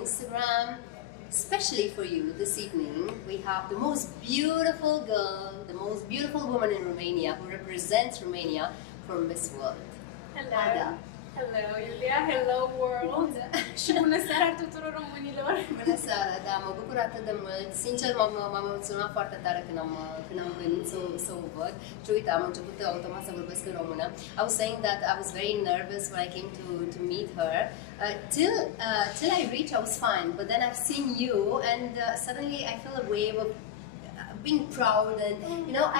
Instagram. Especially for you this evening, we have the most beautiful girl, the most beautiful woman in Romania who represents Romania for Miss World. Hello. Ada. Hello, Iulia. Hello, world. Și bună seara tuturor românilor. Bună seara, da, mă bucur atât de mult. Sincer, m-am emoționat foarte tare când am venit să o văd. Și uite, am început automat să vorbesc în română. I was saying that I was very nervous when I came to meet her. Till I reached, I was fine. But then I've seen you, and suddenly I feel a wave of being proud, and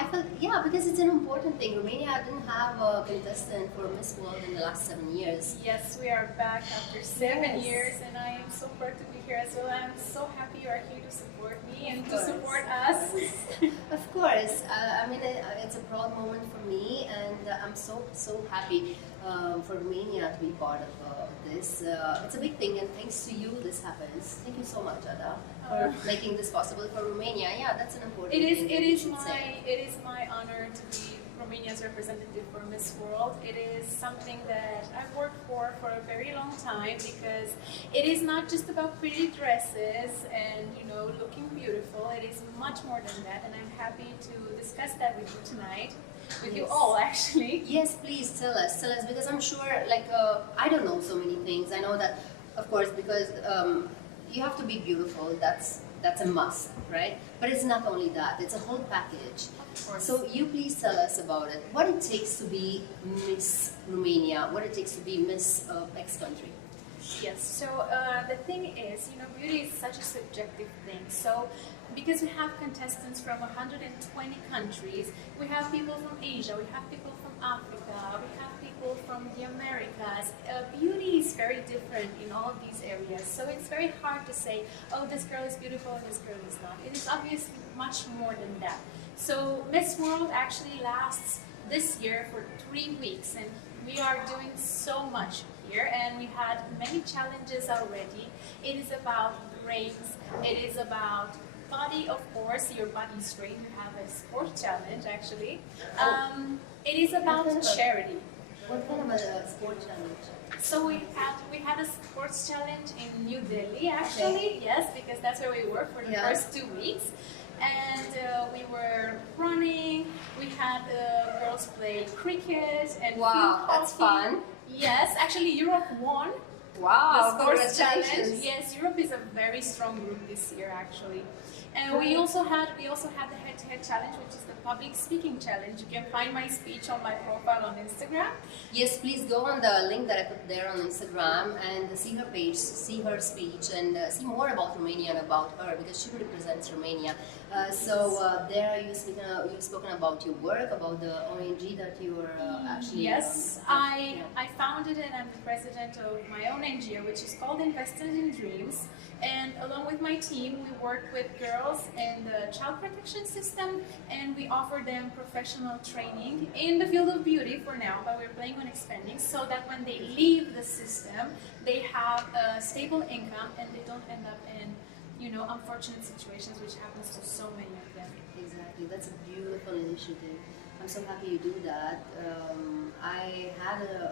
I felt, yeah, because it's an important thing. Romania didn't have a contestant for Miss World in the last 7 years. Yes, we are back after 7 years, and I am so proud to be here as well. I'm so happy you are here to support me and to support us. Of course. I mean, it's a proud moment for me, and I'm so happy for Romania to be part of this. It's a big thing, and thanks to you this happens. Thank you so much, Ada, for making this possible for Romania. Yeah, that's an important thing. It is my honor to be Romania's representative for Miss World. It is something that I've worked for a very long time, because it is not just about pretty dresses and looking beautiful. It is much more than that, and I'm happy to discuss that with you tonight. With you all, actually. Yes, please tell us, because I'm sure, I don't know so many things. I know that, of course, because you have to be beautiful, that's a must, right? But it's not only that, it's a whole package. Of course. So you please tell us about it. What it takes to be Miss Romania, what it takes to be Miss X country. Yes, so the thing is, beauty is such a subjective thing. So because we have contestants from 120 countries, we have people from Asia, we have people from Africa, we have people from the Americas. Beauty is very different in all of these areas, so it's very hard to say, oh, this girl is beautiful and this girl is not. It is obviously much more than that. So Miss World actually lasts this year for 3 weeks, and we are doing so much here, and we had many challenges already. It is about brains, it is about body, of course, your body straight. You have a sports challenge, actually. It is about charity. What kind of a sport challenge? So we had a sports challenge in New Delhi, actually. Okay. Yes, because that's where we were for the first 2 weeks. And we were running. We had girls play cricket and wow, that's fun. Yes, actually Europe won. Wow, the sports challenge. Yes, Europe is a very strong group this year, actually. And we also had the head-to-head challenge, which is the public speaking challenge. You can find my speech on my profile on Instagram. Yes, please go on the link that I put there on Instagram and see her page, see her speech, and see more about Romania and about her, because she represents Romania. There you've spoken about your work, about the ONG that you were actually. Yes, I founded and I'm the president of my own NGO, which is called Invested in Dreams. And along with my team, we work with girls in the child protection system, and we offer them professional training in the field of beauty for now, but we're planning on expanding, so that when they leave the system, they have a stable income and they don't end up in unfortunate situations, which happens to so many of them. Exactly, that's a beautiful initiative. I'm so happy you do that.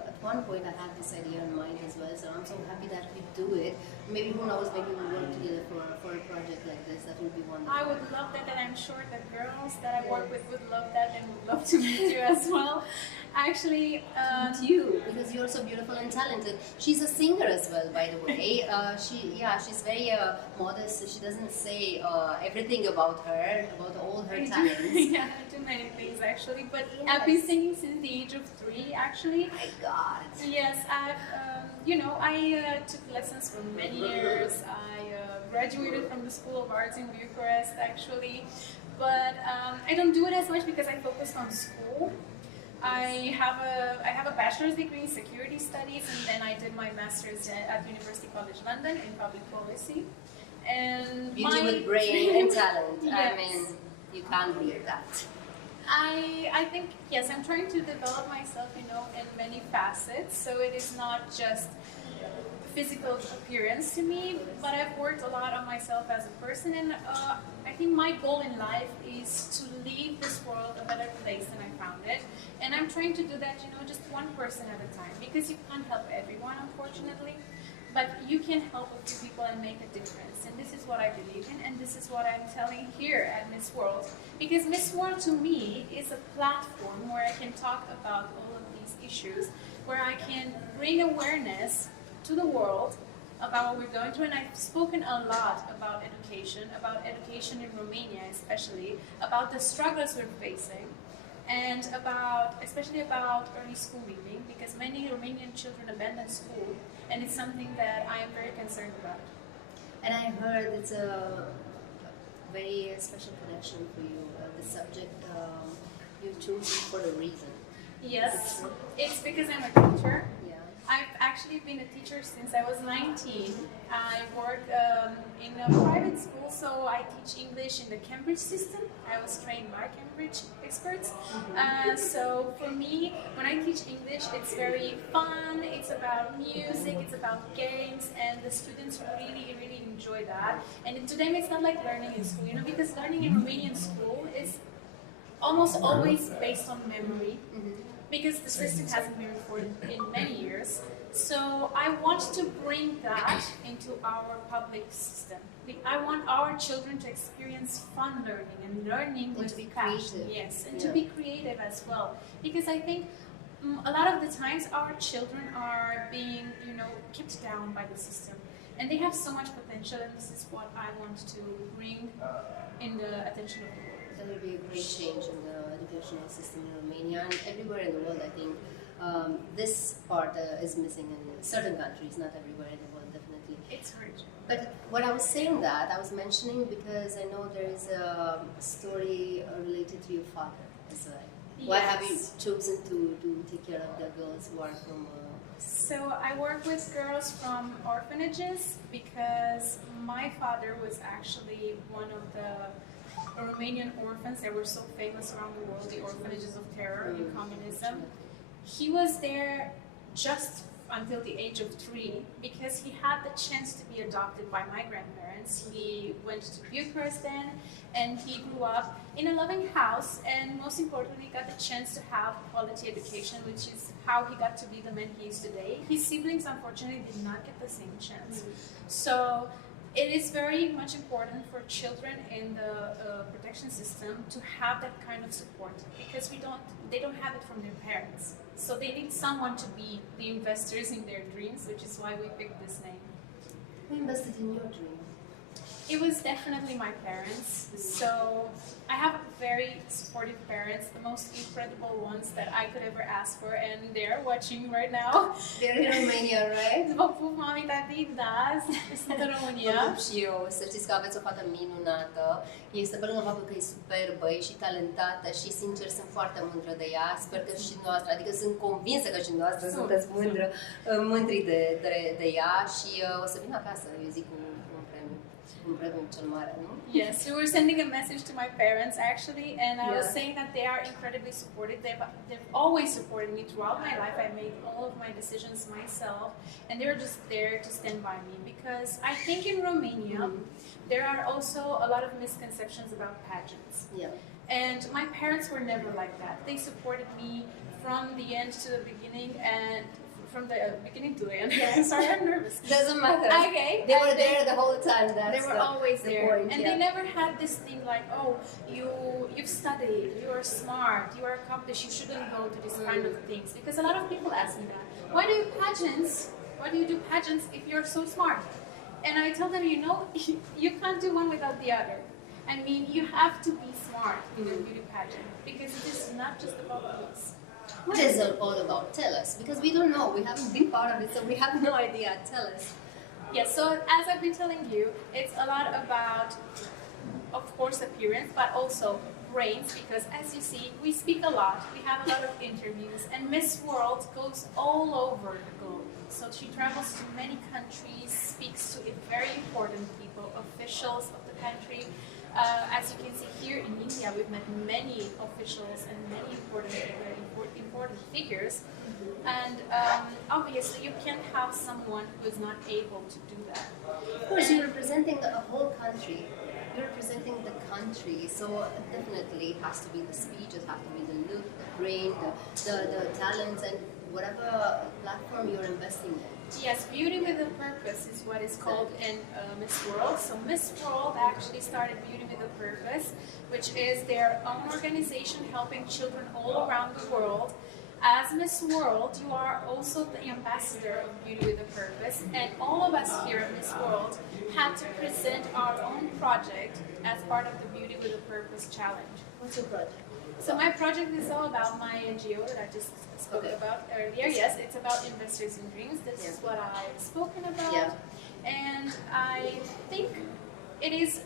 At one point I had this idea in mind as well, so I'm so happy that we do it. Maybe who knows, maybe we'll work together for a project like this. That would be wonderful. I would love that, and I'm sure the girls that I work with would love that and would love to meet you as well. Actually, meet you, because you're so beautiful and talented. She's a singer as well, by the way. She's very modest. So she doesn't say everything about all her talents. Yeah, I do many things actually, but I've been singing since the age of 3, actually. Oh my God. Yes, I've I took lessons for many years. I graduated from the School of Arts in Bucharest, actually, but I don't do it as much because I focused on school. I have a bachelor's degree in security studies, and then I did my master's at University College London in public policy. And beauty with brain and talent. Yes. I mean, you can't beat that. I think, yes, I'm trying to develop myself, in many facets, so it is not just physical appearance to me, but I've worked a lot on myself as a person, and I think my goal in life is to leave this world a better place than I found it, and I'm trying to do that, just one person at a time, because you can't help everyone, unfortunately. but you can help a few people and make a difference. And this is what I believe in, and this is what I'm telling here at Miss World. Because Miss World to me is a platform where I can talk about all of these issues, where I can bring awareness to the world about what we're going through. And I've spoken a lot about education in Romania especially, about the struggles we're facing, and especially about early school leaving, because many Romanian children abandon school, and it's something that I am very concerned about. And I heard it's a very special connection for you. The subject you chose it for a reason. Yes, it's because I'm a teacher. Yeah. I've actually been a teacher since I was 19. I work in a private school, so I teach English in the Cambridge system. I was trained by Cambridge experts. So for me, when I teach English, it's very fun, it's about music, it's about games, and the students really, really enjoy that. And to them, it's not like learning in school, because learning in Romanian school is almost always based on memory, because the system hasn't been reformed in many years. So I want to bring that into our public system. I want our children to experience fun learning and learning with passion. Yes, and to be creative as well. Because I think a lot of the times our children are being, kept down by the system. And they have so much potential, and this is what I want to bring in the attention of the world. There will be a great change in the educational system in Romania and everywhere in the world. I think this part is missing in certain countries, not everywhere in the world, definitely. It's urgent. But when I was saying that, I was mentioning because I know there is a story related to your father as well. Yes. Why have you chosen to take care of the girls who are from... So I work with girls from orphanages because my father was actually one of the Romanian orphans that were so famous around the world, the orphanages of terror in communism. He was there just until the age of 3 because he had the chance to be adopted by my grandparents. He went to Bucharest then, and he grew up in a loving house, and most importantly got the chance to have quality education, which is how he got to be the man he is today. His siblings unfortunately did not get the same chance. So it is very much important for children in the protection system to have that kind of support, because they don't have it from their parents. So they need someone to be the investors in their dreams, which is why we picked this name. Who invested in your dream? It was definitely my parents. So I have very supportive parents, the most incredible ones that I could ever ask for, and they're watching right now. They're in Romania, right? Vă pup, mami, tati, da, sunt în România. Vă pup și eu, să știți că aveți o fată minunată. Este pe lângă faptul că e superbă, e și talentată și sincer sunt foarte mândră de ea. Sper că și noastră, adică sunt convinsă că și noastră sunteți mândri de ea și o să vin acasă, eu zic, un premiu cel mare, nu? Yes, we were sending a message to my parents actually, and I was saying that they are incredibly supportive. They've always supported me throughout my life. I made all of my decisions myself, and they were just there to stand by me, because I think in Romania there are also a lot of misconceptions about pageants. Yeah. And my parents were never like that. They supported me from the end to the beginning, and from the beginning to the end. Yeah. Sorry, I'm nervous. Doesn't matter. Okay. They were there the whole time. They were always there. Point, and they never had this thing like, oh, you've studied, you are smart, you are accomplished, you shouldn't go to this kind of things. Because a lot of people ask me that. Why do you do pageants if you're so smart? And I tell them, you can't do one without the other. I mean, you have to be smart in a beauty pageant, because it is not just about looks. What is it all about? Tell us, because we don't know. We haven't been part of it, so we have no idea. Tell us. Yes, so as I've been telling you, it's a lot about, of course, appearance, but also brains, because as you see, we speak a lot. We have a lot of interviews, and Miss World goes all over the globe. So she travels to many countries, speaks to very important people, officials of the country. As you can see here in India, we've met many officials and many important figures. And obviously, you can't have someone who is not able to do that. Of course, you're representing a whole country. You're representing the country, so definitely it has to be the speech, it has to be the look, the brain, the talents, and whatever platform you're investing in. Yes, Beauty with a Purpose is what is called in Miss World. So Miss World actually started Beauty with a Purpose, which is their own organization helping children all around the world. As Miss World, you are also the ambassador of Beauty with a Purpose, and all of us here at Miss World had to present our own project as part of the Beauty with a Purpose challenge. What's your project? So my project is all about my NGO that I just spoke about earlier. Yes, it's about investors in dreams. This is what I've spoken about. Yeah. And I think it is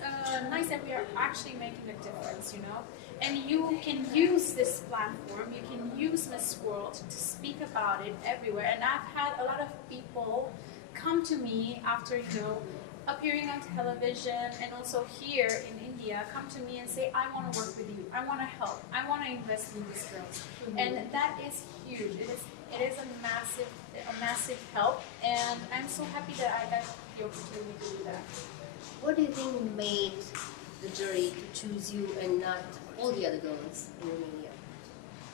nice that we are actually making a difference, you know. And you can use this platform, you can use Miss World to speak about it everywhere. And I've had a lot of people come to me after, you know, appearing on television and also here in India, come to me and say, I want to work with you, I want to help, I want to invest in these girls. And that is huge. It is a massive help, and I'm so happy that I got the opportunity to do that. What do you think made the jury to choose you and not all the other girls in Romania?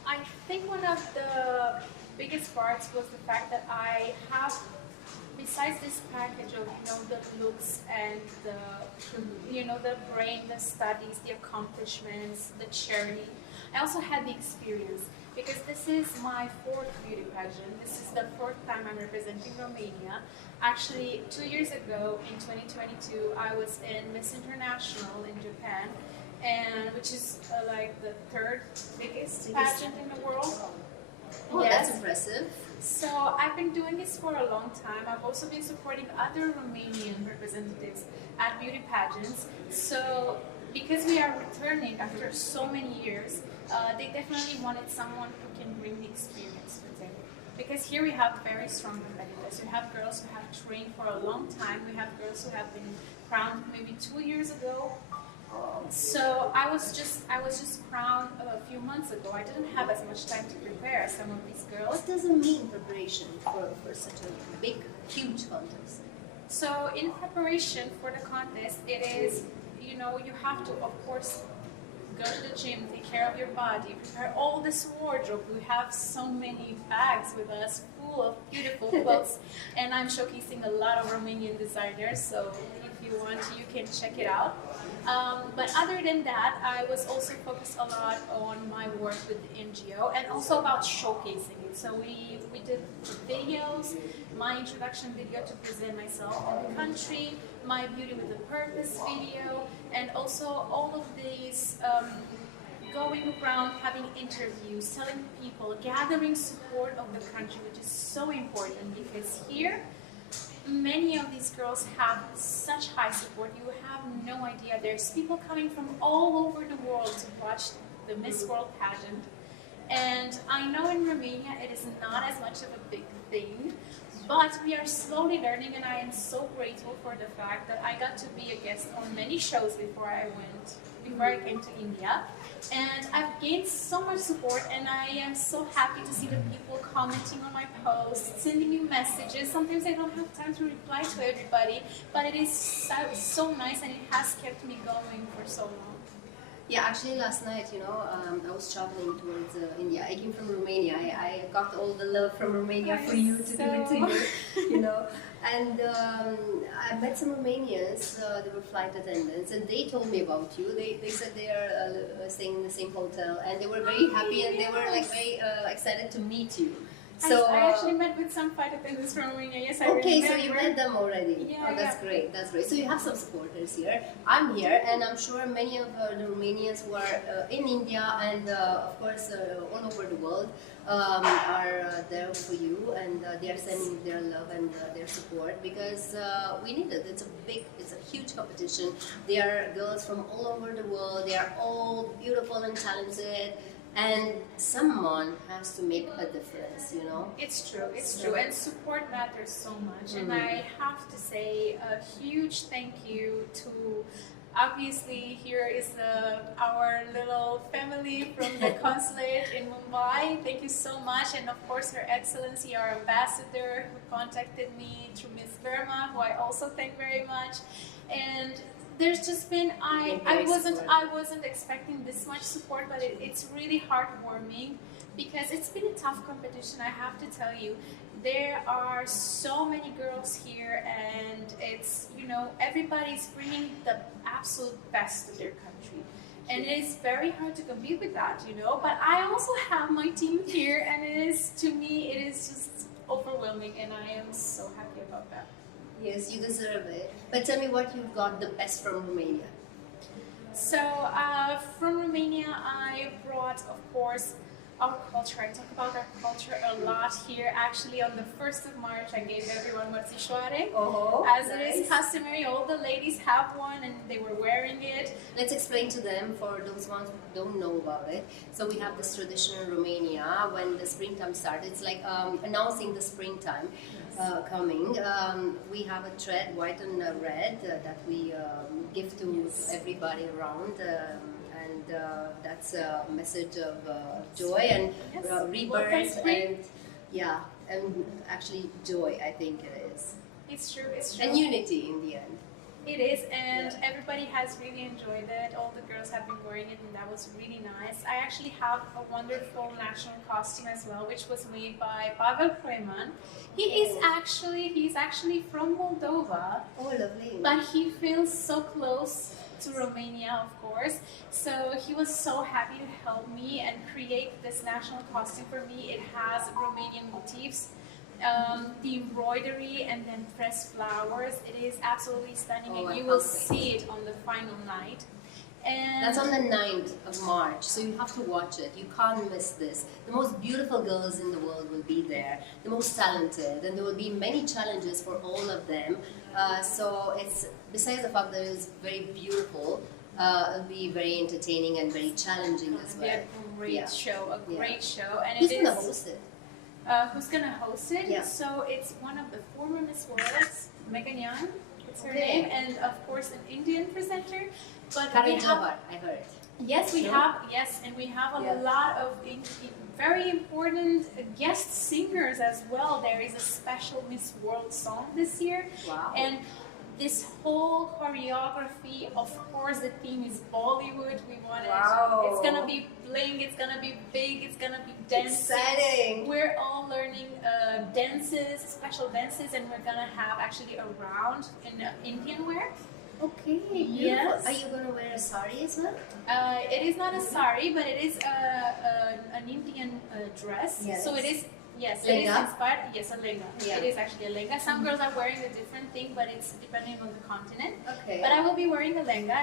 I think one of the biggest parts was the fact that I have, besides this package of, you know, the looks and the, you know, the brain, the studies, the accomplishments, the charity, I also had the experience, because this is my 4th beauty pageant. This is the 4th time I'm representing Romania. Actually, 2 years ago, in 2022, I was in Miss International in Japan, and which is like the 3rd biggest pageant in the world. Oh, Yes. that's impressive. So I've been doing this for a long time. I've also been supporting other Romanian representatives at beauty pageants. So because we are returning after so many years, they definitely wanted someone who can bring the experience with them. Because here we have very strong competitors. We have girls who have trained for a long time. We have girls who have been crowned maybe 2 years ago. So I was just crowned a few months ago. I didn't have as much time to prepare as some of these girls. What does it mean preparation for such a big, huge contest? So in preparation for the contest, it is, you know, you have to, of course, go to the gym, take care of your body, prepare all this wardrobe. We have so many bags with us full of beautiful clothes, and I'm showcasing a lot of Romanian designers, so if you want to, you can check it out. But other than that, I was also focused a lot on my work with the NGO and also about showcasing it. So we did videos, my introduction video to present myself in the country, my Beauty with a Purpose video, and also all of these going around having interviews, telling people, gathering support of the country, which is so important because here many of these girls have such high support. You have no idea. There's people coming from all over the world to watch the Miss World pageant. And I know in Romania it is not as much of a big thing, but we are slowly learning, and I am so grateful for the fact that I got to be a guest on many shows before I came to India. And I've gained so much support, and I am so happy to see the people commenting on my posts, sending me messages. Sometimes I don't have time to reply to everybody, but it is so nice, and it has kept me going for so long. Yeah, actually last night, you know, I was traveling towards India. I came from Romania. I got all the love from Romania for you to give it to you, you know. And I met some Romanians, they were flight attendants, and they told me about you. They said they are staying in the same hotel, and they were very happy, and they were like very excited to meet you. So I actually met with some flight attendants from Romania. Yes, I okay, remember. so you met them already. Yeah, oh, that's great. That's great. So you have some supporters here. I'm here, and I'm sure many of the Romanians who are in India and of course all over the world are there for you, and they are sending their love and their support because we need it. It's a huge competition. There are girls from all over the world. They are all beautiful and talented. And someone has to make a difference, you know? It's true, it's true. And support matters so much. And I have to say a huge thank you to, obviously, here is our little family from the consulate in Mumbai. Thank you so much. And of course, Her Excellency, our ambassador, who contacted me through Miss Burma, who I also thank very much. And there's just been I wasn't expecting this much support, but it's really heartwarming because it's been a tough competition, I have to tell you. There are so many girls here, and it's, you know, everybody's bringing the absolute best of their country. And it is very hard to compete with that, you know. But I also have my team here, and it is, to me, it is just overwhelming, and I am so happy about that. Yes, you deserve it. But tell me what you got the best from Romania. So from Romania, I brought, of course, our culture. I talk about our culture a lot here. Actually, on the 1st of March, I gave everyone mărțișoare. As nice. it is customary, all the ladies have one, and they were wearing it. Let's explain to them, for those ones who don't know about it. So we have this tradition in Romania when the springtime starts. It's like announcing the springtime coming. We have a thread, white and red, that we give to everybody around. And that's a message of joy and rebirth and actually joy, I think it is. It's true, it's true. And unity in the end. It is, and everybody has really enjoyed it. All the girls have been wearing it, and that was really nice. I actually have a wonderful national costume as well, which was made by Pavel Kreman. He's actually from Moldova. Oh, lovely. But he feels so close to Romania, of course. So he was so happy to help me and create this national costume for me. It has Romanian motifs, the embroidery, and then pressed flowers. It is absolutely stunning, and you will see it on the final night. And that's on the 9th of March, so you have to watch it. You can't miss this. The most beautiful girls in the world will be there, the most talented, and there will be many challenges for all of them. So it's, besides the fact that it's very beautiful, it'll be very entertaining and very challenging as well. It'll be a great show, show. And who's going to host it? Who's going to host it? Yeah. So it's one of the former Miss Worlds, Megan Young, it's her name, and of course an Indian presenter. But Karan Johar, I heard. Yes, we have, and we have a lot of very important guest singers as well. There is a special Miss World song this year. Wow. And this whole choreography, of course, the theme is Bollywood. We want it. It's gonna be bling. It's gonna be big. It's gonna be dancing. Exciting. We're all learning dances, special dances, and we're gonna have actually a round in Indian wear. Okay, beautiful. Yes. Are you going to wear a sari as well? It is not a sari, but it is an Indian dress. Yes. So it is, Lenga? it is inspired. Yes, a lenga. Yeah. It is actually a lenga. Some girls are wearing a different thing, but it's depending on the continent. Okay. But I will be wearing a lenga.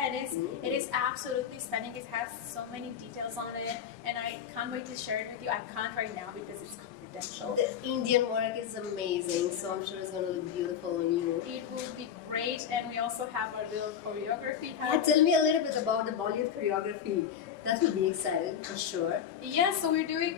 It is absolutely stunning. It has so many details on it, and I can't wait to share it with you. I can't right now because it's confidential. The Indian work is amazing, so I'm sure it's going to look beautiful on you. It will be great, and we also have our little choreography. Tell me a little bit about the Bollywood choreography. That would be exciting for sure. Yeah, so we're doing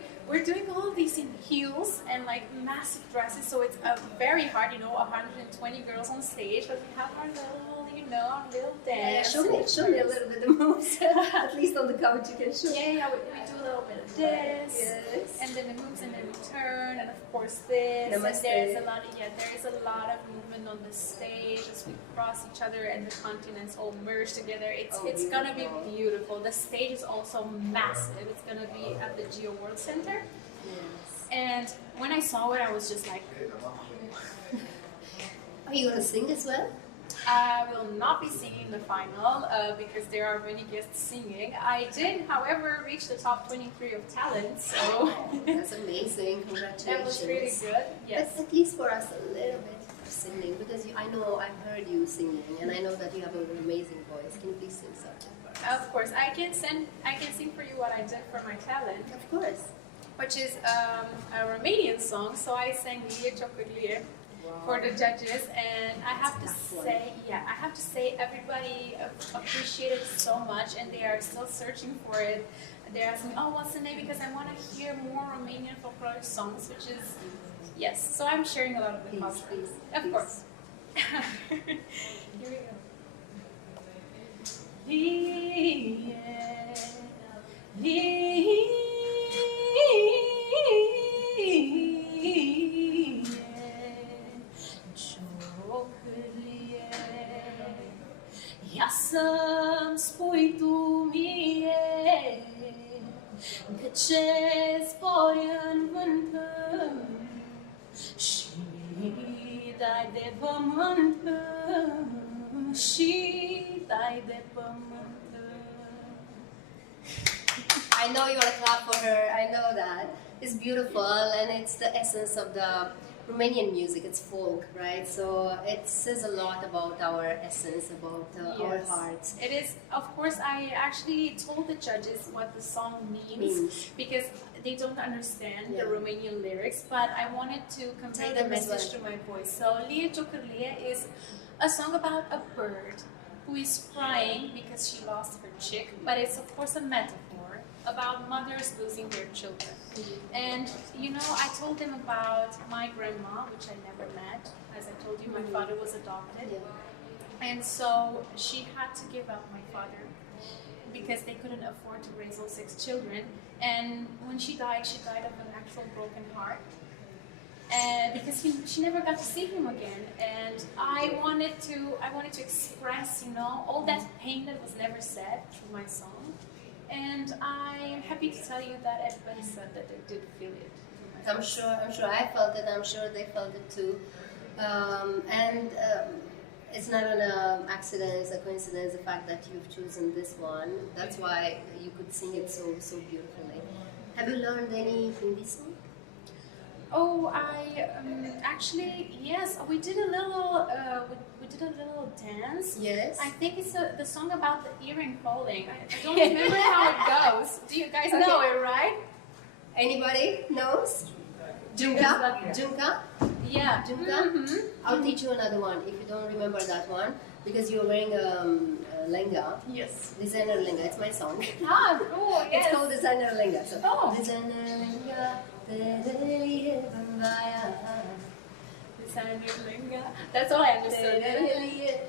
all these in heels and like massive dresses, so it's very hard, you know, 120 girls on stage, but we have our little, you know, our little dance. Show me a little bit of moves. At least on the couch you can show. Yeah, we do a little bit of this, and then the moves, and then we turn, and of course this. Namaste. And there is a lot of movement on the stage as we cross each other, and the continents all merge together. It's gonna be beautiful. The stage is also massive. It's gonna be at the Geo World Center. Yes. And when I saw it, I was just like, Are you going to sing as well? I will not be singing the final because there are many guests singing. I did, however, reach the top 23 of talent, so That's amazing. Congratulations. that was really good. Yes. But at least for us, a little bit of singing, because I know I've heard you singing, and I know that you have an amazing voice. Can you please sing something for us? Of course, I can sing for you what I did for my talent, Of course. which is a Romanian song. So I sang Iulia Vantur for the judges, and I have to say, everybody appreciated it so much, and they are still searching for it. They're asking, oh, what's the name? Because I want to hear more Romanian folkloric songs, which is yes. So I'm sharing a lot of the Please. of course. Here we go. Ia să-mi spui tu mie Că ce zbori în vânt și dai de pământ și dai de pământ. I know you want to clap for her, I know that. It's beautiful and it's the essence of the Romanian music, it's folk, right? So it says a lot about our essence, about our hearts. It is, of course, I actually told the judges what the song means. Because they don't understand the Romanian lyrics, but I wanted to convey the message through my voice. So Lie Ciocârlie is a song about a bird who is crying because she lost her chick, but it's of course a metaphor about mothers losing their children. And you know, I told them about my grandma, which I never met. As I told you, my father was adopted. And so she had to give up my father because they couldn't afford to raise all 6 children. And when she died of an actual broken heart. And because she never got to see him again, and I wanted to express, you know, all that pain that was never said through my song. And I'm happy to tell you that everybody said that they did feel it. I'm sure I felt it. I'm sure they felt it too. It's not an accident. It's a coincidence. The fact that you've chosen this one. That's why you could sing it so beautifully. Have you learned any Hindi song? Oh, I actually, yes. We did a little dance. Yes. I think it's the song about the earring falling. I don't remember how it goes. Do you guys know it, right? Anybody knows? Junka? Junka? Yeah. Junka? I'll teach you another one if you don't remember that one, because you're wearing a lenga. Yes. Designer lenga. It's my song. Ah, oh, yes. It's called designer lenga. So, Designer lenga. That's all I understood. Okay.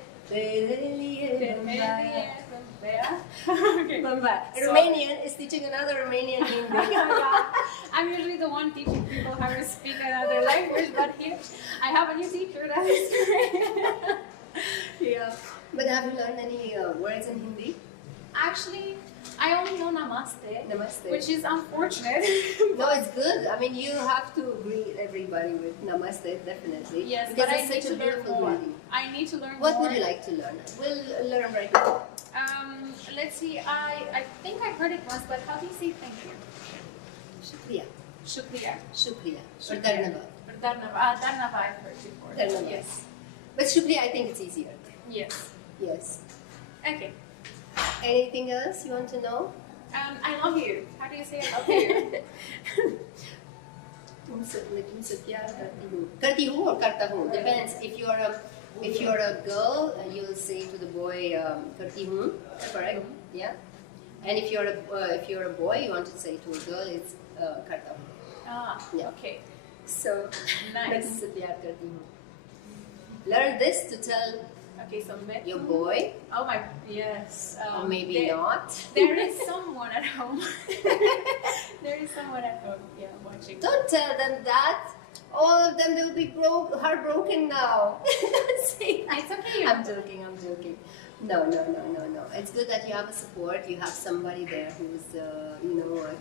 Romanian is teaching another Romanian Hindi. I'm usually the one teaching people how to speak another language, but here I have a new teacher. That is great. But have you learned any words in Hindi? Actually, I only know namaste. Namaste. Which is unfortunate. No, it's good. I mean, you have to greet everybody with namaste, definitely. Yes, because but it's I need such to a learn beautiful more. greeting. I need to learn What more. would you like to learn? We'll learn right now. Let's see. I think I heard it once, but how do you say thank you? Shukriya. Shukriya. Shukriya. Or Dharnavad. Dharnava I've heard before. Dharnavad. Yes. But Shukriya, I think it's easier. Yes. Yes. Okay. Anything else you want to know? I love you. How do you say I love you? तुमसे प्यार करती हूँ or करता हूँ. Depends. If you're a girl, you'll say to the boy करती हूँ. Correct? Yeah. And if you're a boy, you want to say to a girl, it's करता हूँ. Yeah. Okay. So Nice. तुमसे प्यार करती हूँ. Learn this to tell Okay, so your boy. Oh my, yes. Or maybe not. There is someone at home. There is someone at home, watching. Don't tell them that. All of them will be heartbroken now. See, It's okay. I'm joking. No. It's good that you have a support. You have somebody there who's,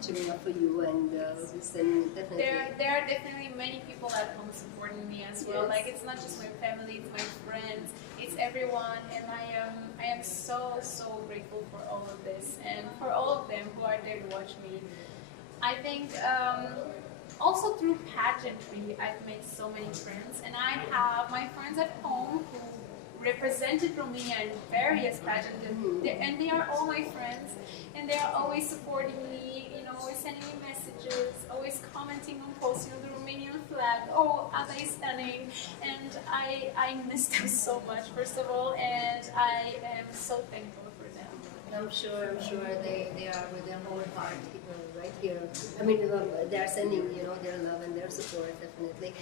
cheering up for you and who's definitely. There are definitely many people at home supporting me as well. Yes. Like, it's not just my family, it's my friends, it's everyone, and I am so grateful for all of this and for all of them who are there to watch me. I think also through pageantry, I've made so many friends, and I have my friends at home who represented Romania in various pageants, and they are all my friends, and they are always supporting me, always sending me messages, always commenting on posts, the Romanian flag, oh, Ada is stunning, and I miss them so much, first of all, and I am so thankful for them. I'm sure they are with their whole heart right here. I mean, they are sending, their love and their support, definitely.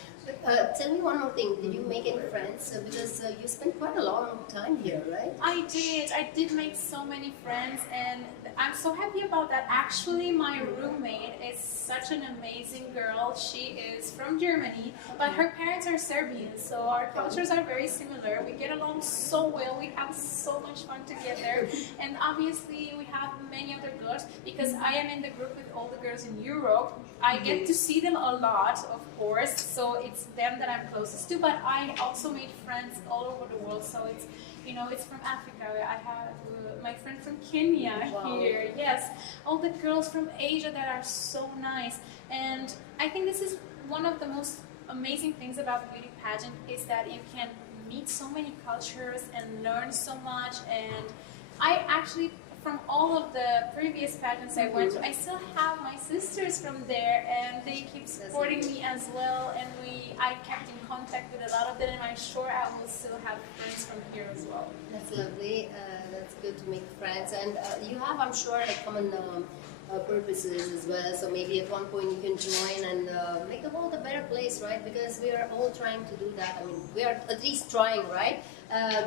But tell me one more thing. Did you make any friends? Because you spent quite quite a long time here, right? I did make so many friends, and I'm so happy about that. Actually, my roommate is such an amazing girl. She is from Germany, but her parents are Serbian, so our cultures are very similar. We get along so well, we have so much fun together, and obviously we have many other girls, because I am in the group with all the girls in Europe. I get to see them a lot, of course, so it's them that I'm closest to, but I also made friends all over the world, so it's, you know, it's from Africa. I have my friend from Kenya here, yes, all the girls from Asia that are so nice, and I think this is one of the most amazing things about the beauty pageant, is that you can meet so many cultures and learn so much. And I actually, from all of the previous pageants I went to, I still have my sisters from there, and they keep supporting me as well, and I kept in contact with a lot of them, and I'm sure I will still have friends from here as well. That's lovely. That's good to make friends, and you have, I'm sure, like common purposes as well. So maybe at one point you can join and make the world a better place, right? Because we are all trying to do that. I mean, we are at least trying, right?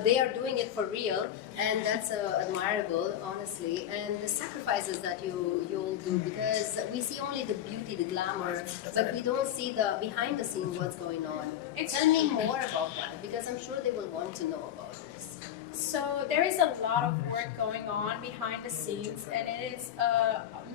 They are doing it for real, and that's admirable, honestly. And the sacrifices that you'll do, because we see only the beauty, the glamour, but we don't see the behind the scenes, what's going on. Tell me more about that, because I'm sure they will want to know about this. So there is a lot of work going on behind the scenes, and it is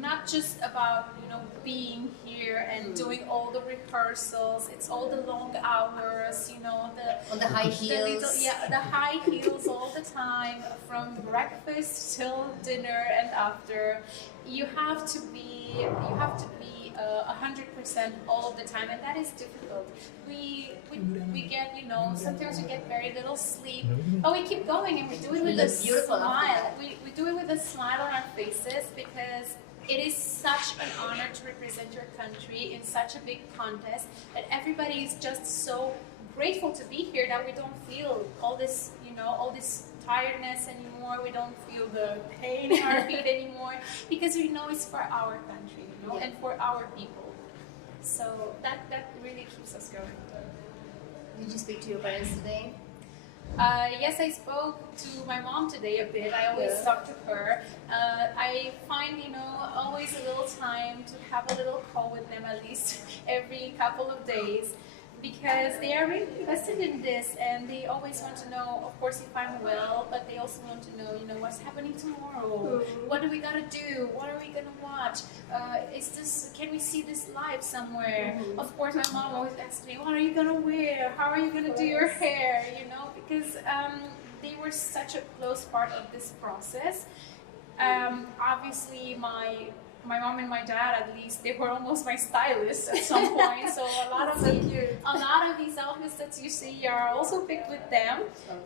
not just about, you know, being here and doing all the rehearsals. It's all the long hours, you know, on the high heels. The high heels all the time, from breakfast till dinner and after. You have to be 100% all of the time, and that is difficult. We get, you know, sometimes we get very little sleep, but we keep going, and we do it with a smile. We do it with a smile on our faces, because it is such an honor to represent your country in such a big contest, that everybody is just so grateful to be here, that we don't feel all this, you know, all this tiredness anymore. We don't feel the pain in our feet anymore, because we know it's for our country, you know, and for our people. So that really keeps us going. Did you speak to your parents today? Yes, I spoke to my mom today a bit. I always talk to her. I find, you know, always a little time to have a little call with them, at least every couple of days, because they are really invested in this, and they always want to know, of course, if I'm well, but they also want to know, you know, what's happening tomorrow. What do we gotta do? What are we gonna watch? Can we see this live somewhere? Of course, my mom always asks me, what are you gonna wear? How are you gonna do your hair? You know, because they were such a close part of this process. Obviously, my mom and my dad, at least, they were almost my stylists at some point. So a lot of these outfits that you see are also picked with them.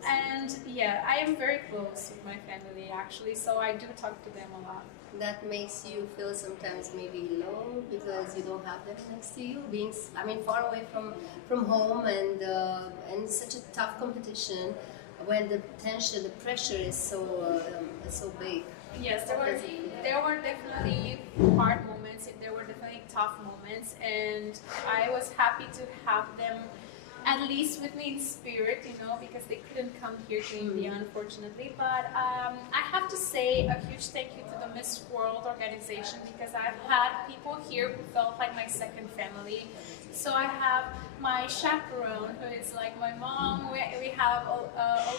And yeah, I am very close with my family, actually. So I do talk to them a lot. That makes you feel sometimes maybe low, because you don't have them next to you, being, I mean, far away from home, and such a tough competition, when the tension, the pressure is so big. Yes, there were definitely hard moments, there were definitely tough moments, and I was happy to have them at least with me in spirit, you know, because they couldn't come here to India, unfortunately. But I have to say a huge thank you to the Miss World organization, because I've had people here who felt like my second family. So I have my chaperone, who is like my mom. We have all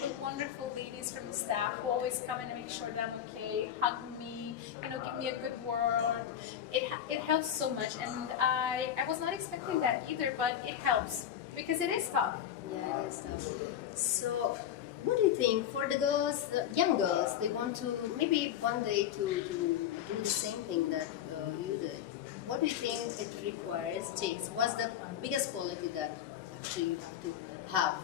the wonderful ladies from the staff who always come in and make sure that I'm okay, hug me, you know, give me a good word. It helps so much, and I was not expecting that either, but it helps, because it is tough. Yeah, it is tough. So, what do you think for the girls, the young girls, they want to maybe one day to do the same thing that you did? What do you think it requires, takes? What's the biggest quality that actually you have to have?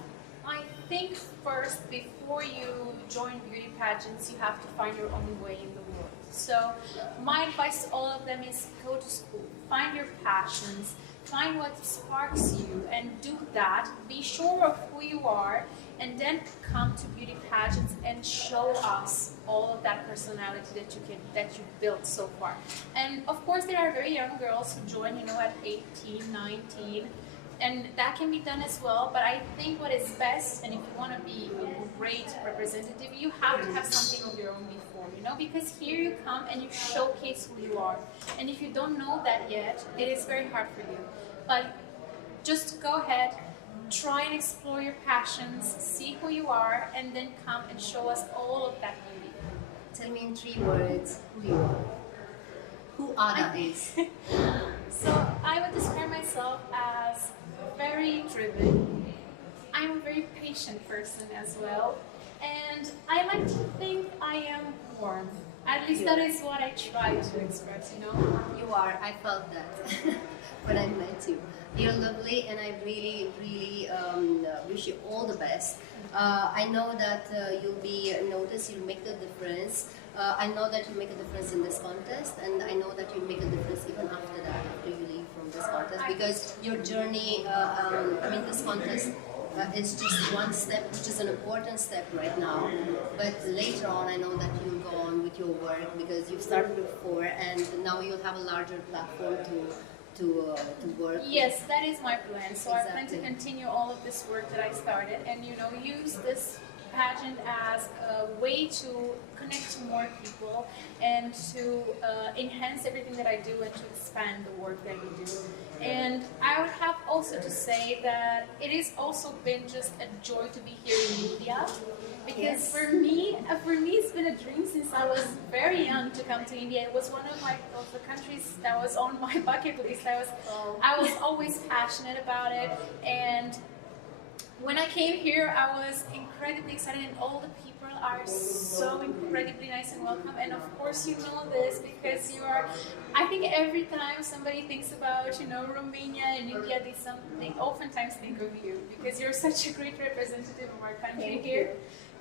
I think first, before you join beauty pageants, you have to find your own way in the world. So my advice to all of them is go to school, find your passions, find what sparks you, and do that. Be sure of who you are, and then come to beauty pageants and show us all of that personality that you built so far. And of course, there are very young girls who join, you know, at 18, 19. and that can be done as well. But I think what is best, and if you want to be a great representative, you have to have something of your own before, you know, because here you come and you showcase who you are. And if you don't know that yet, it is very hard for you. But just go ahead, try and explore your passions, see who you are, and then come and show us all of that beauty. Tell me in 3 words who you are. Who Ada is. So I would describe myself as very driven. I'm a very patient person as well. And I like to think I am warm. At least that is what I try to express, you know. You are. I felt that when I met you. You're lovely, and I really, really wish you all the best. I know that you'll be noticed, you'll make the difference. I know that you make a difference in this contest, and I know that you make a difference even after that, after you leave from this contest, because your journey, this contest is just one step, which is an important step right now. But later on, I know that you'll go on with your work, because you've started before, and now you'll have a larger platform to work. Yes, that is my plan. So I plan to Exactly. continue all of this work that I started, and you know, use this pageant as a way to connect to more people and to enhance everything that I do and to expand the work that we do. And I would have also to say that it has also been just a joy to be here in India, because Yes. for me it's been a dream since I was very young to come to India. It was one of the countries that was on my bucket list. I was always passionate about it, and when I came here, I was incredibly excited, and all the people are so incredibly nice and welcome. And of course, you know this because you are. I think every time somebody thinks about, you know, Romania and India, they oftentimes think of you because you're such a great representative of our country Thank here. you.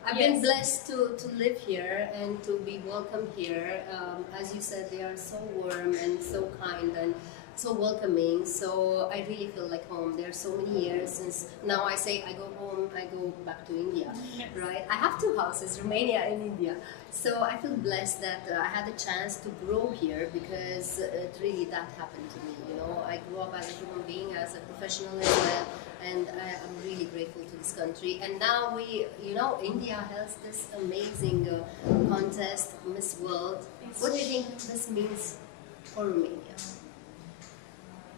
I've been blessed to live here and to be welcomed here. As you said, they are so warm and so kind and so welcoming. So I really feel like home. There are so many years since now I say I go home, I go back to India, Yes. right? I have 2 houses, Romania and India. So I feel blessed that I had the chance to grow here because that happened to me. You know, I grew up as a human being, as a professional as well. And I'm really grateful to this country. And now India has this amazing contest, Miss World. What do you think this means for Romania?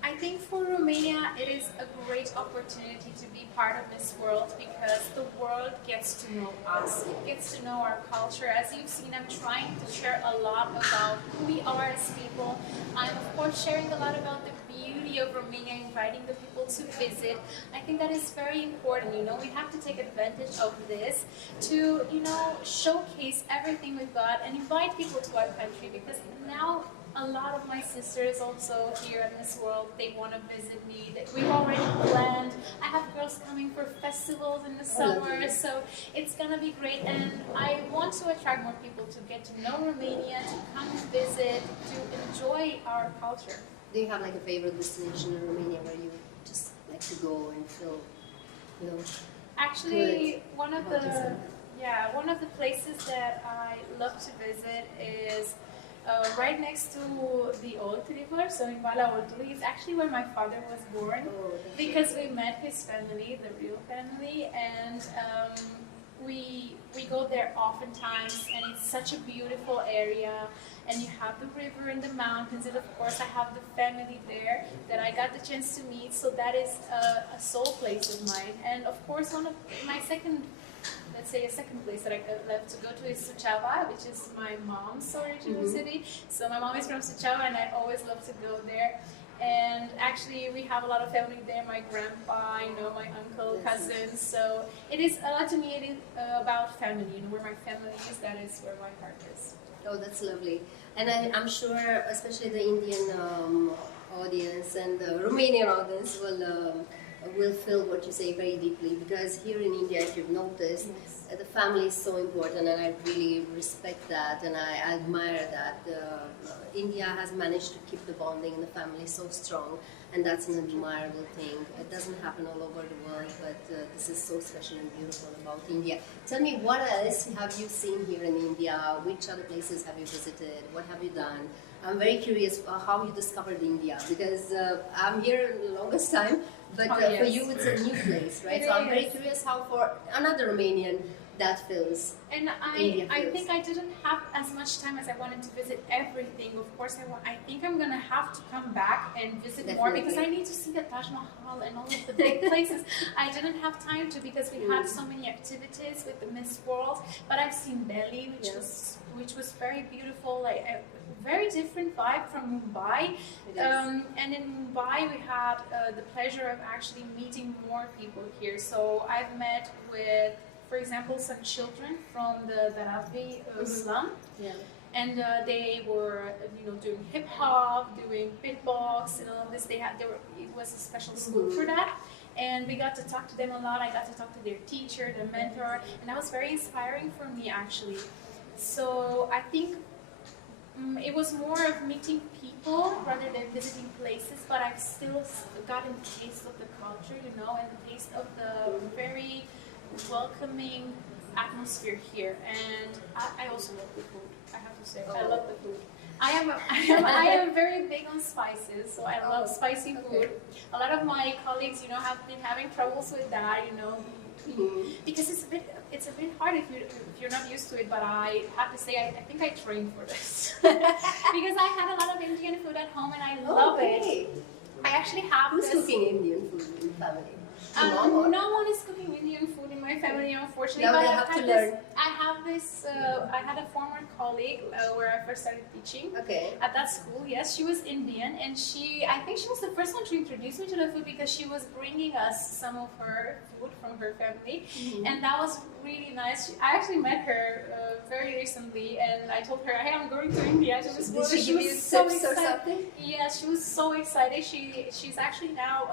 I think for Romania, it is a great opportunity to be part of this world because the world gets to know us, it gets to know our culture. As you've seen, I'm trying to share a lot about who we are as people. I'm of course sharing a lot about the beauty of Romania, inviting the people to visit. I think that is very important. You know, we have to take advantage of this to, you know, showcase everything we've got and invite people to our country, because now a lot of my sisters also here in this world, they want to visit me. We've already planned. I have girls coming for festivals in the summer, so it's going to be great. And I want to attract more people to get to know Romania, to come visit, to enjoy our culture. Do you have like a favorite destination in Romania where you just like to go and feel, you know? Actually, one of about yourself? the places that I love to visit is right next to the Olt River, so in Valea Oltului. It's actually where my father was born, because we met his family, the real family, and we go there oftentimes, and it's such a beautiful area. And you have the river and the mountains, and of course I have the family there that I got the chance to meet, so that is a soul place of mine. And of course one of my second place that I love to go to is Suceava, which is my mom's original city. So my mom is from Suceava, and I always love to go there. And actually we have a lot of family there, my grandpa, you know, my uncle, cousins. So it is a lot to me, it is about family, you know, where my family is, that is where my heart is. Oh, that's lovely. And I'm sure, especially the Indian audience and the Romanian audience will feel what you say very deeply, because here in India, if you've noticed, the family is so important, and I really respect that and I admire that. India has managed to keep the bonding in the family so strong, and that's an admirable thing. It doesn't happen all over the world, but this is so special and beautiful about India. Tell me, what else have you seen here in India? Which other places have you visited? What have you done? I'm very curious how you discovered India, because I'm here the longest time, But Oh, for yes. you, it's a new place, right? It So I'm very is. curious how for another Romanian that feels. And India I feels. think I didn't have as much time as I wanted to visit everything. Of course, I think I'm gonna have to come back and visit more because I Definitely. need to see the Taj Mahal and all of the big places. I didn't have time to because we had so many activities with the Miss World. But I've seen Delhi, which was very beautiful, like a very different vibe from Mumbai. It is. And in Mumbai, we had the pleasure of actually meeting more people here. So I've met with, for example, some children from the Dharavi slum, Yeah. and they were, doing hip hop, doing beatbox, and all of this. It was a special school for that, and we got to talk to them a lot. I got to talk to their teacher, their mentor, and that was very inspiring for me actually. So I think it was more of meeting people rather than visiting places, but I've still gotten a taste of the culture, and the taste of the very welcoming atmosphere here. And I also love the food, I have to say. I love the food. I am very big on spices, so I love spicy food. A lot of my colleagues, have been having troubles with that, because it's a bit hard if you're not used to it. But I have to say, I think I trained for this because I had a lot of Indian food at home, and I love it. I actually have Who's this. cooking Indian food in the family? Your mom or? No one is cooking Indian food in my family, unfortunately. Now but they have to learn. I had a former colleague where I first started teaching. Okay. At that school, yes, she was Indian, and I think she was the first one to introduce me to the food because she was bringing us some of her food from her family, and that was really nice. I actually met her very recently, and I told her, hey, I'm going to India. Did she give you tips or something? Yeah, she was so excited. She's actually now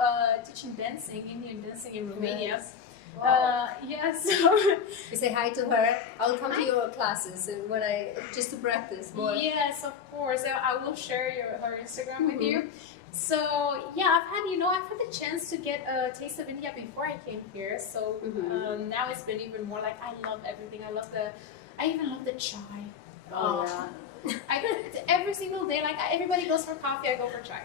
teaching dancing, Indian dancing in Romania. Nice. Wow. Yes. You say hi to her. I'll come to your classes and just to practice more. Yes, of course. I will share her Instagram with you. So yeah, I've had the chance to get a taste of India before I came here. So now it's been even more like I love everything. I even love the chai. Oh yeah. Every single day, like everybody goes for coffee, I go for chai.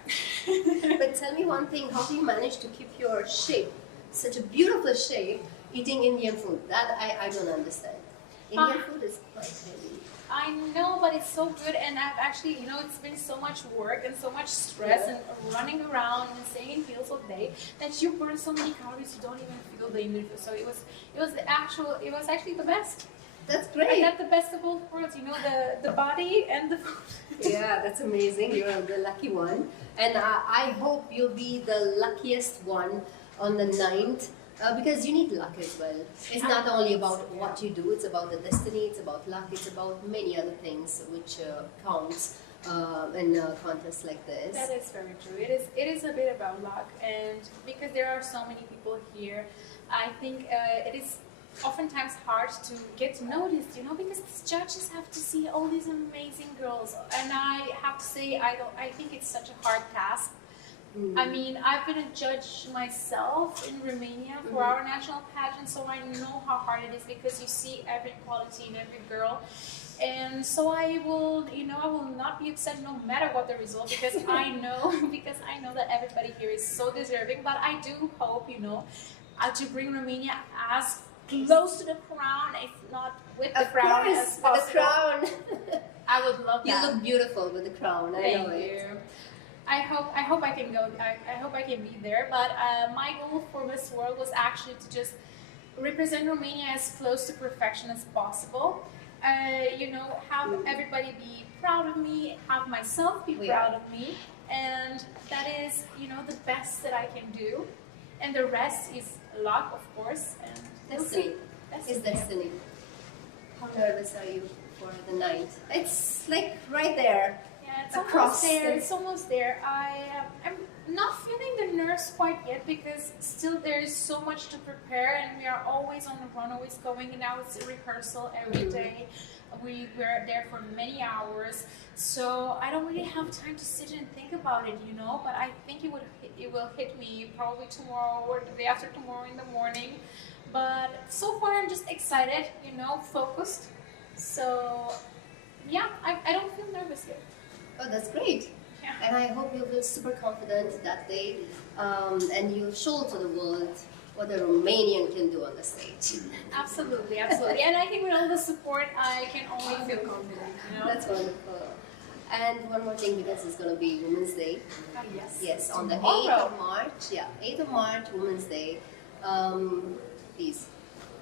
But tell me one thing: how do you manage to keep your shape, such a beautiful shape, eating Indian food? That I don't understand. Indian food is quite heavy. I know, but it's so good, and I've actually, it's been so much work and so much stress and running around and staying in heels all day that you burn so many calories you don't even feel the Indian food. So it was actually the best. That's great. I got the best of both worlds, the body and the food. Yeah, that's amazing. You're the lucky one. And I hope you'll be the luckiest one on the 9th. Because you need luck as well. It's not only about what you do, it's about the destiny, it's about luck, it's about many other things which counts in contests like this. That is very true. It is a bit about luck, and because there are so many people here, I think it is oftentimes hard to get noticed, because these judges have to see all these amazing girls, and I have to say, I think it's such a hard task. I mean, I've been a judge myself in Romania for our national pageant, so I know how hard it is because you see every quality in every girl. And so I will not be upset no matter what the result, because I know that everybody here is so deserving. But I do hope, to bring Romania as close to the crown, if not with the crown as possible. With the crown. I would love that. You look beautiful with the crown. I know Thank it. you. I hope I can go. I hope I can be there. But my goal for Miss World was actually to just represent Romania as close to perfection as possible. Have everybody be proud of me, have myself be proud of me, and that is, the best that I can do. And the rest is luck, of course. And Destiny. It's destiny. How nervous are you for the 9th? It's like right there. Yeah, it's almost there. It's almost there. I'm not feeling the nerves quite yet because still there is so much to prepare, and we are always on the run, always going. And now it's a rehearsal every day. We're there for many hours, so I don't really have time to sit and think about it, But I think it will hit me probably tomorrow or the day after tomorrow in the morning. But so far I'm just excited, focused. So yeah, I don't feel nervous yet. Oh, that's great. Yeah. And I hope you feel super confident that day, and you show to the world what a Romanian can do on the stage. Absolutely, absolutely. And I think with all the support, I can only feel confident, you know? That's wonderful. And one more thing, because it's going to be Women's Day. Yes. Yes, on the Tomorrow. 8th of March. Yeah, 8th of March, Women's Day. Please,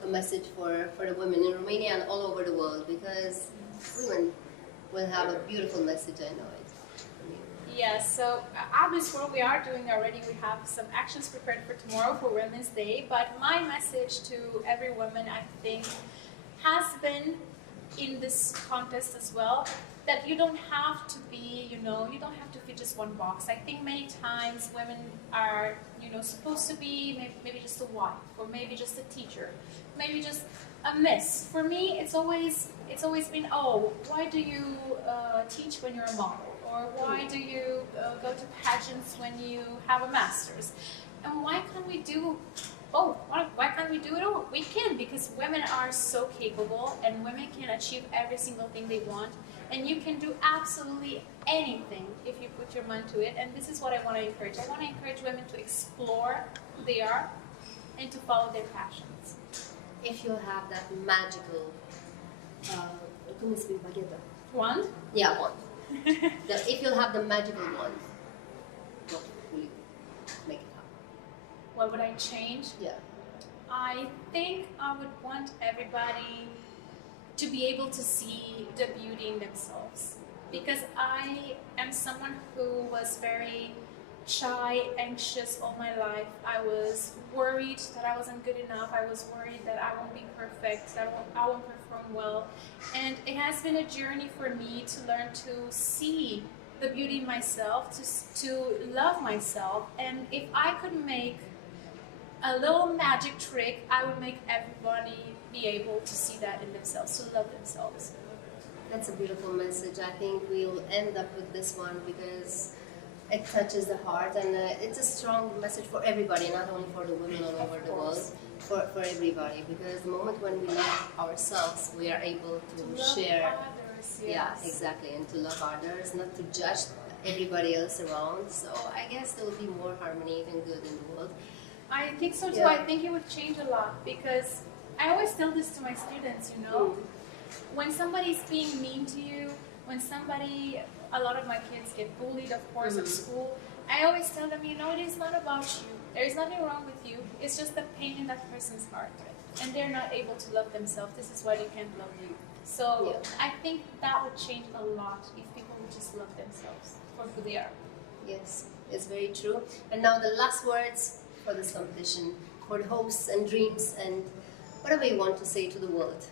a message for the women in Romania and all over the world, because women will have a beautiful message, I know it. Yes, so obviously what we are doing already, we have some actions prepared for tomorrow for Women's Day, but my message to every woman, I think, has been in this contest as well, that you don't have to be, you don't have to fit just one box. I think many times women are, supposed to be maybe just a wife, or maybe just a teacher, maybe just a miss. For me, it's always been, oh, why do you teach when you're a model? Or why do you go to pageants when you have a master's? And why can't we do both? Why can't we do it all? We can, because women are so capable, and women can achieve every single thing they want. And you can do absolutely anything if you put your mind to it. And this is what I want to encourage. I want to encourage women to explore who they are and to follow their passions. If you have that magical, cum îi spui, baghetă? Wand? Yeah, wand. If you'll have the magical wand, what will you make it happen? What would I change? Yeah. I think I would want everybody to be able to see the beauty in themselves. Because I am someone who was very shy, anxious all my life. I was worried that I wasn't good enough. I was worried that I won't be perfect, that I won't perform well. And it has been a journey for me to learn to see the beauty in myself, to love myself. And if I could make a little magic trick, I would make everybody be able to see that in themselves, to love themselves. That's a beautiful message. I think we'll end up with this one because it touches the heart, and it's a strong message for everybody, not only for the women all over the world, for everybody. Because the moment when we love ourselves, we are able to share. Others, yes. Yeah, exactly, and to love others, not to judge everybody else around. So I guess there will be more harmony and good in the world. I think so too. Yeah. I think it would change a lot, because I always tell this to my students, when somebody's being mean to you, when a lot of my kids get bullied, of course, at school, I always tell them, it is not about you. There is nothing wrong with you. It's just the pain in that person's heart. And they're not able to love themselves. This is why they can't love you. So I think that would change a lot if people would just love themselves for who they are. Yes, it's very true. And now the last words for this competition, for the hopes and dreams and whatever you want to say to the world.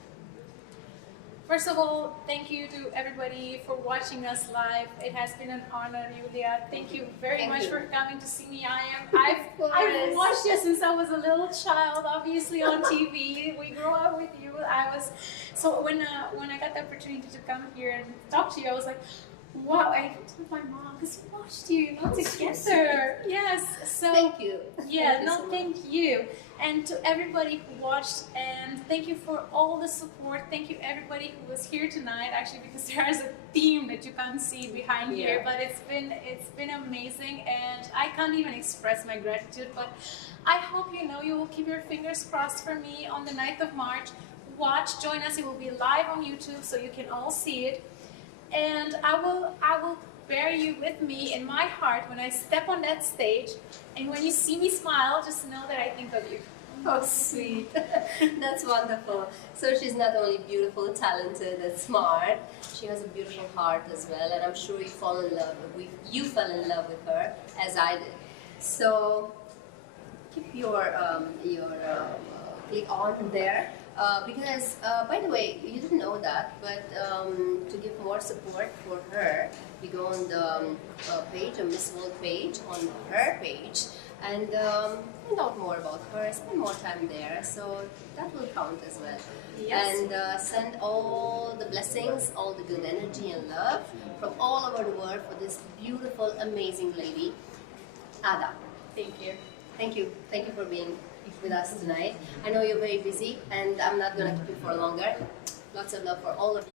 First of all, thank you to everybody for watching us live. It has been an honor, Iulia. Thank you very much for coming to see me. I've watched you since I was a little child, obviously on TV. We grew up with you. So when I got the opportunity to come here and talk to you, I was like, wow, I told my mom, because we watched you, together. Yes. So thank you. Yeah, thank you. And to everybody who watched, and thank you for all the support. Thank you everybody who was here tonight, actually, because there is a theme that you can't see behind here, but it's been amazing, and I can't even express my gratitude. But I hope you will keep your fingers crossed for me on the 9th of March. Join us. It will be live on YouTube, so you can all see it. And I will bear you with me in my heart when I step on that stage, and when you see me smile, just know that I think of you. Oh, sweet. That's wonderful. So she's not only beautiful, talented, and smart, she has a beautiful heart as well, and I'm sure you fell in love with her, as I did. So keep your click on there. Because, by the way, you didn't know that, but to give more support for her, you go on the page, a Miss World page, on her page, and find out more about her, spend more time there, so that will count as well. Yes. And send all the blessings, all the good energy and love from all over the world for this beautiful, amazing lady, Ada. Thank you. Thank you. Thank you for being with us tonight. I know you're very busy, and I'm not going to keep you for longer. Lots of love for all of you.